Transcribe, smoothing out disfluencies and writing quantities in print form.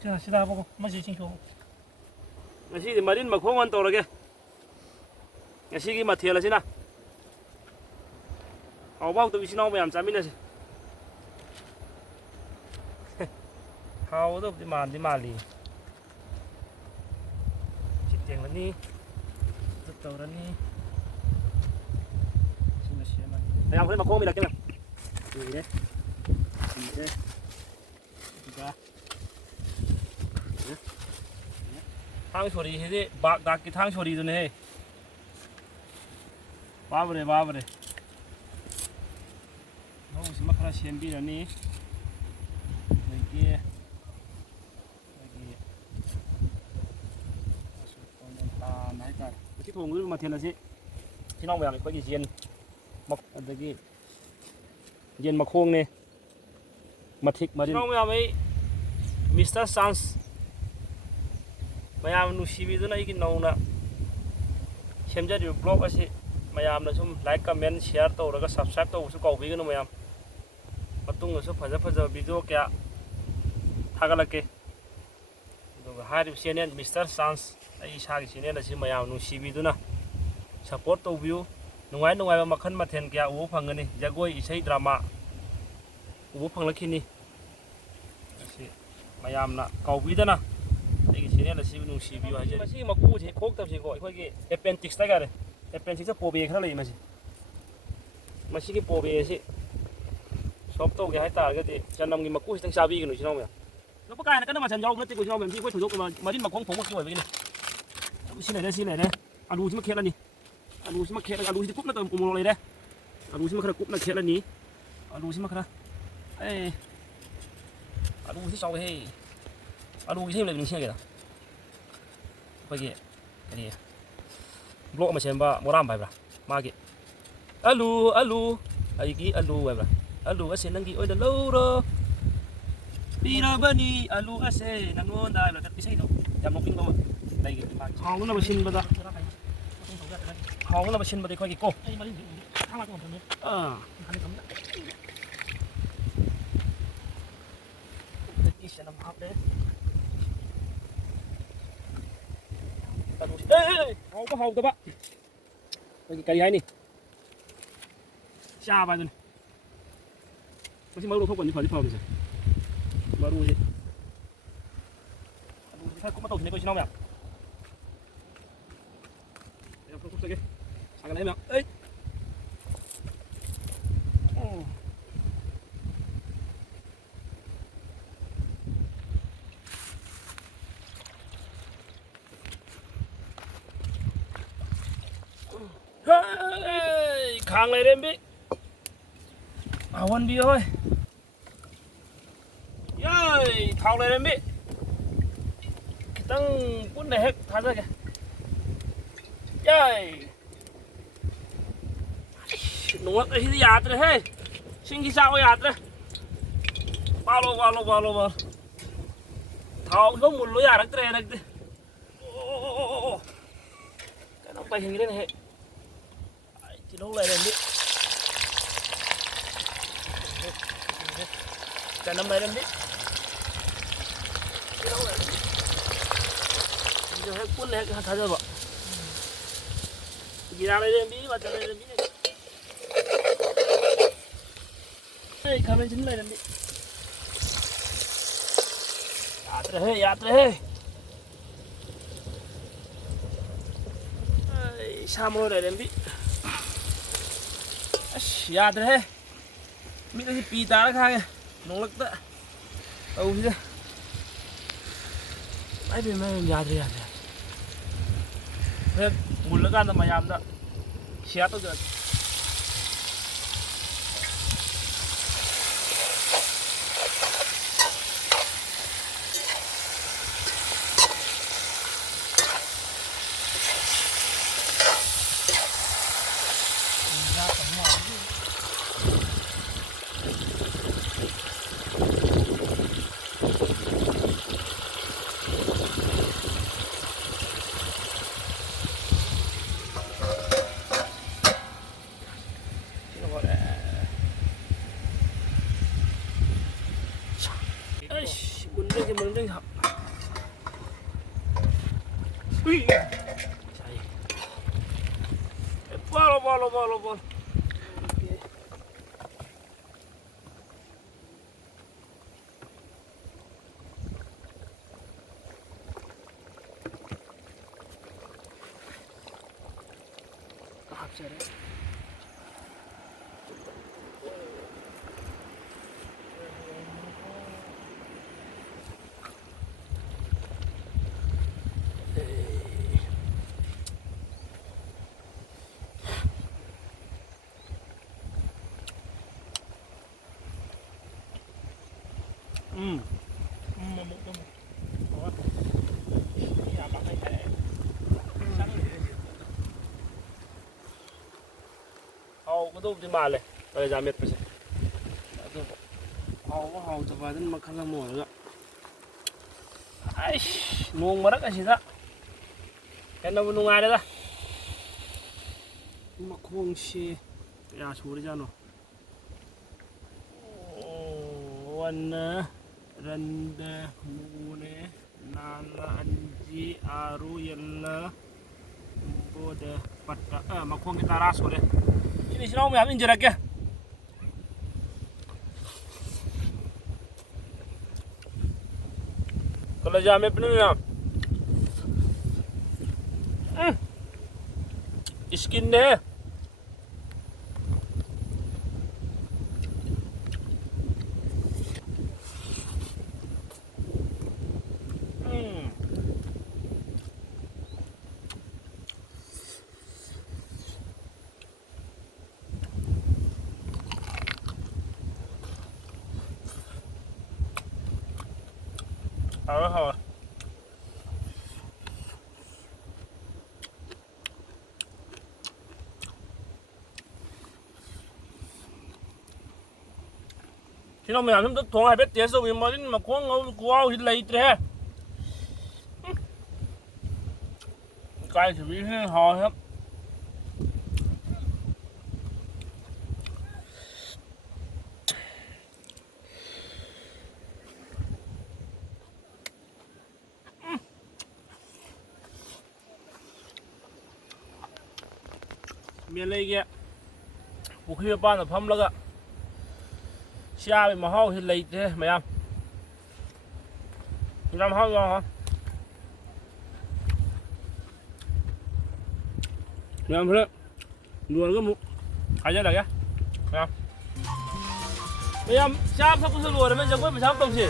sida bogo masi chingcho ngasi di marin makhongan tawrage ngasi gi mathel asina hawbaw to isinaw mayam chaminasi hawdo di mali chiteng lani tawrani sina shema mayam khoi makhong mi lakena ire ire ga thang sori he bak dak ki thang sori dune he babre ho sima khara sembi rani lagi ta nai ta ki thong ru ma thela si sinong ba ko gi jen mak adagi jen makhong ne mathik marin sinong ya mai Mr. Sans mayam nusibiduna igi nauna semjari blog asi mayam na sum like comment share tawraga subscribe tawsu kawbiganu mayam matung su faja video kya thagalake aduga harib channel Mr. Sans ai isagi channel asi mayam nusibiduna support tawbiu nungai makhan mathen kya ubu phangani jagoi isai drama ubu phanglakhini asi mayamna kawbidana sini là siêu nung siêu hay chứ mà cú thì khóc tập gì gọi cái appendix ta cái appendix nó bổ bề khá là gì mà cái bổ bề chứ shop tàu cái hai ta cái gì chân nằm cái mà cú thì tăng sao cái nữa chứ không vậy nó có cái nó mà chân dâu nó tiêu của mình chỉ có thủ tục mà đi mà không phồng một cái này xin này đấy alu chứ mà khét là gì alu chứ mà khét là alu thì cúp nó tầm cùng một này đấy alu chứ mà khét cúp nó khét là gì alu chứ mà khét ê alu thì sao vậy alu cái gì lại mình xem kìa cái gì blok mà xem ba moram bài bra magi alu ai ki alu bài bra alu ase nangi oi da lâu rồi đi ra bên đi alu ase nang ngon dai là cái gì đó jam nó kinh không đây cái hong nó mà xin ba da hong nó mà xin ba đây coi cái cô cái sẽ nằm học đấy hầu có hầu các bạn cái này này xa vào rồi có xin mơ đồ không còn đi khỏi đi phòng rồi mơ đồ gì sao cũng bắt đầu thì coi xin không nhỉ không cái sang cái này mà ấy khang này đêm bị awan bi thôi yai thao này đêm bị cái tăng cuốn này hết tháo ra kìa yai nuốt cái gì yạt rồi hey xin cái sao yạt rồi bao lô thao không một lối yạt đấy cái nó bay hình lên này chỉ đâu lại lên đi cả năm này lên đi đâu lại giờ hết cuốn này hết tháo ra rồi gì ra đây lên đi và trở lại lên đi đây cầm lên chính lại lên đi yaat reh Samo này lên đi yaat reh mi cái pita nó khai nóng lực đó đâu chứ ai bị mày yaat reh thế muốn lực ăn mà yam đó xé tôi được bún đây thì mình đang học ใช่บอลบอลบอลบอลมามุกมามุกเพราะว่าอย่าบักให้แพ้ช่างเลย เอากระดูกที่มาเลยไปจามเม็ดไปสิเอาว่าเอาจะไปนั่นมาข้างหมดแล้วไอ้งงมาแล้วกันสิละแค่นั้นมันงานเลยละมาคงเชียชูดิจ้าเนาะวันนะรันเดมูเนนาลาอันจีอารุยัลละโบเดปัตตะมาคงkita raso deh ini sih mau ambil jarak ya kalau jamnya penuh ya iskin deh好ที่เราไม่ทำต้องทวงให้เป็ดเตี้ยสวิมมาดินมาควงเอากูเอาหินไหลเตะไก่ถือวิ่งให้หอครับมีอะไรแกบุกขึ้นบ้านแต่พัมแล้วก็เช้าไปมาห้องหินไหลเตะไม่ยำห้องยังฮะไม่ยำเพื่อนดวนก็มุกใครจะได้แกไม่ยำเช้าสักคนสลัวแต่ไม่จะกล้วยไปเช้าตรงสิ